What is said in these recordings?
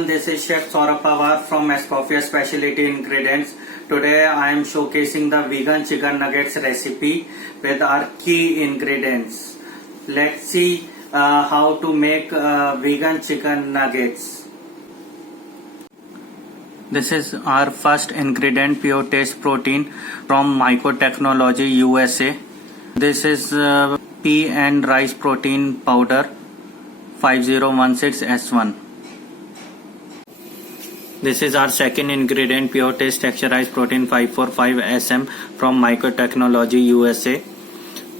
everyone, this is Chef Saurabh Pawar from Escoffier Specialty Ingredients. Today I am showcasing the vegan chicken nuggets recipe with our key ingredients. Let's see how to make vegan chicken nuggets. This is our first ingredient, Pure Taste Protein from Myco Technology USA. This is pea and rice protein powder 5016S1. This is our second ingredient, Pure Taste Texturized Protein 545SM from Myco Technology USA.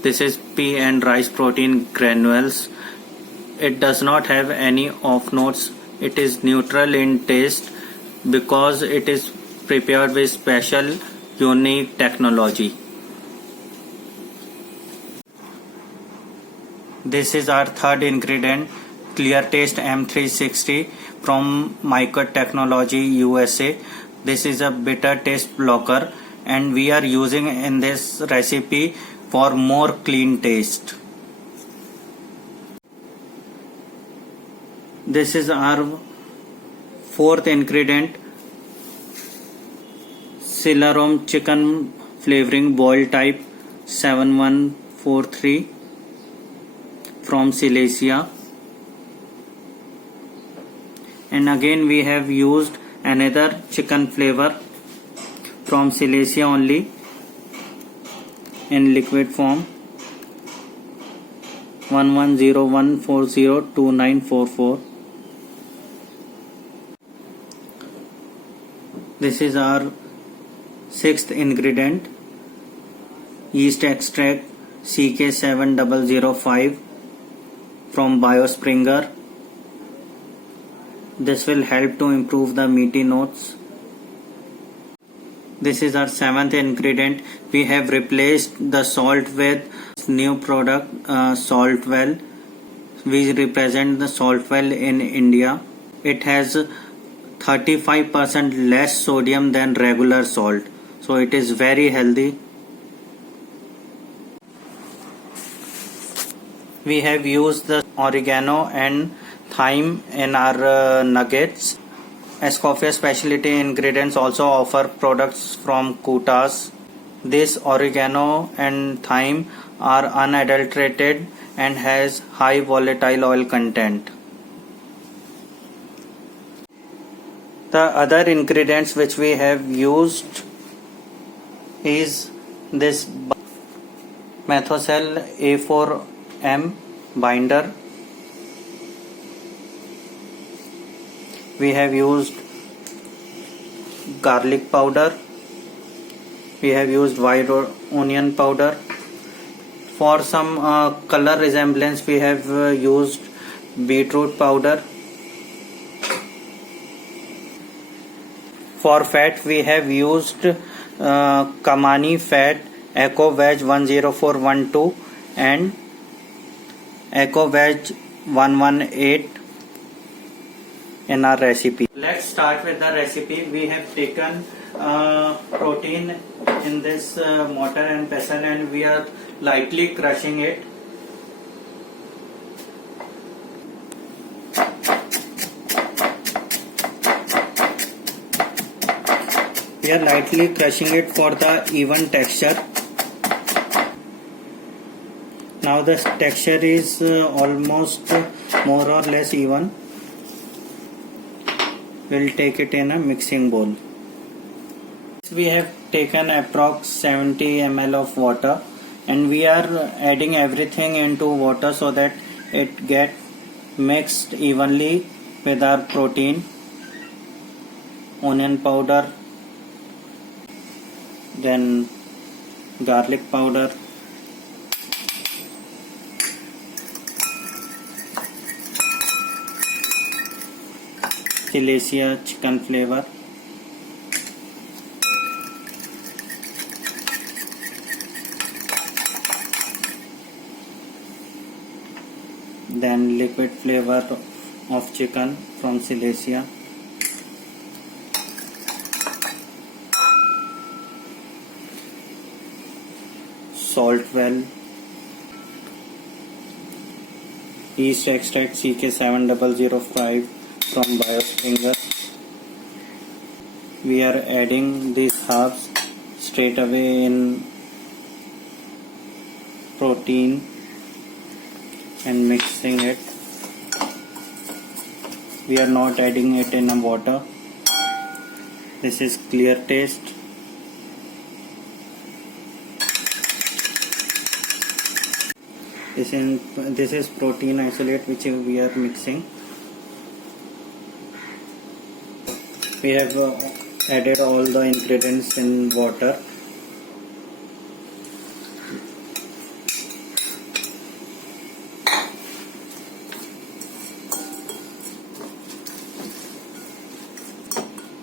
This is pea and rice protein granules. It does not have any off notes. It is neutral in taste because it is prepared with special unique technology. This is our third ingredient, Clear Taste M360 from Myco Technology USA. This is a bitter taste blocker and we are using in this recipe for more clean taste. This is our fourth ingredient, Silarom chicken flavoring boil type 7143 from Silesia. And again we have used another chicken flavor from Silesia only in liquid form 1101402944. This is our sixth ingredient, yeast extract CK7005 from Biospringer. This will help to improve the meaty notes. This is our seventh ingredient. We have replaced the salt with new product, Saltwell. We represent the Saltwell in India. It has 35% less sodium than regular salt, so it is very healthy. We have used the oregano and thyme in our nuggets. Escoffier Specialty Ingredients also offer products from Kutas. This oregano and thyme are unadulterated and has high volatile oil content. The other ingredients which we have used is this Methocel A4M binder. We have used garlic powder. We have used white onion powder. For some color resemblance, we have used beetroot powder. For fat, we have used Kamani fat, Eco Veg 10412 and Eco Veg 118 in our recipe. Let's start with the recipe. We have taken protein in this mortar and pestle and we are lightly crushing it. We are lightly crushing it for the even texture. Now the texture is almost more or less even. We'll take it in a mixing bowl. We have taken approx 70 ml of water and we are adding everything into water so that it get mixed evenly with our protein, onion powder, then garlic powder, Silesia chicken flavor, then liquid flavor of chicken from Silesia, Saltwell, yeast extract CK7005 from Biospringer. finger. We are adding these halves straight away in protein and mixing it. We are not adding it in a water. This is clear taste. This is protein isolate which we are mixing. We have added all the ingredients in water.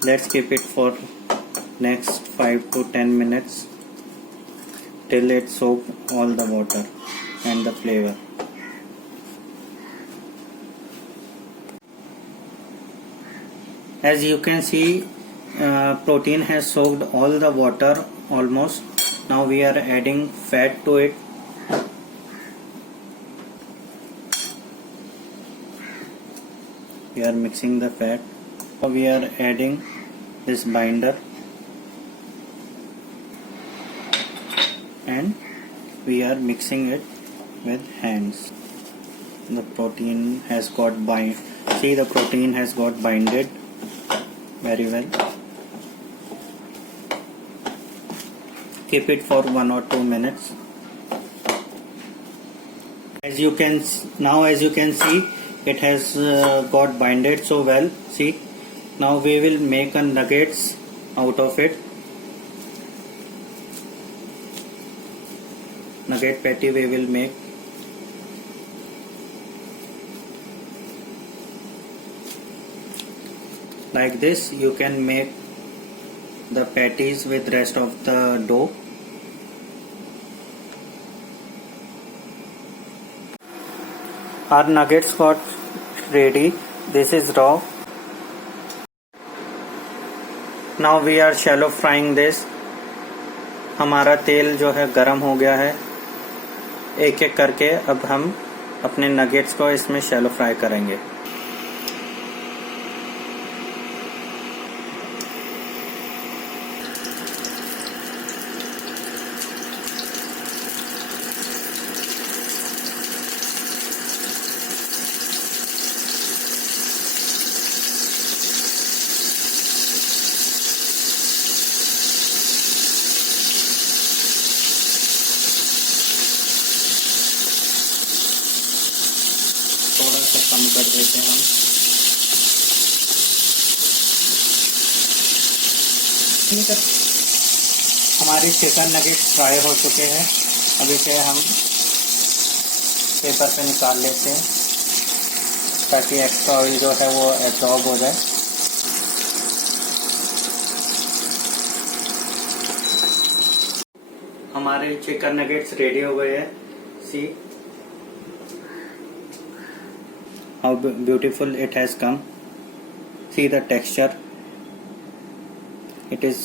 Let's keep it for next 5 to 10 minutes till it soaks all the water and the flavor. As you can see, protein has soaked all the water almost. Now we are adding fat to it. We are mixing the fat. Now we are adding this binder and we are mixing it with hands. The protein has got See, the protein has got binded very well. Keep it for 1 or 2 minutes. As you can see, it has got binded so well. See, now we will make a nuggets out of it. Nugget patty we will make. Like this you can make the patties with rest of the dough. Our nuggets got ready. This is raw. Now we are shallow frying this. हमारा तेल जो है गरम हो गया है. एक एक करके अब हम अपने नगेट्स को इसमें शैलो फ्राई करेंगे. थोड़ा सा कम कर देते हैं हम. हमारी चिकन नगेट्स फ्राई हो चुके हैं. अब इसे हम पेपर पे निकाल लेते हैं ताकि एक्स्ट्रा ऑयल जो है वो एब्जॉर्ब हो जाए. हमारे चिकन नगेट्स रेडी हो गए हैं. सी how beautiful it has come. See the texture. It is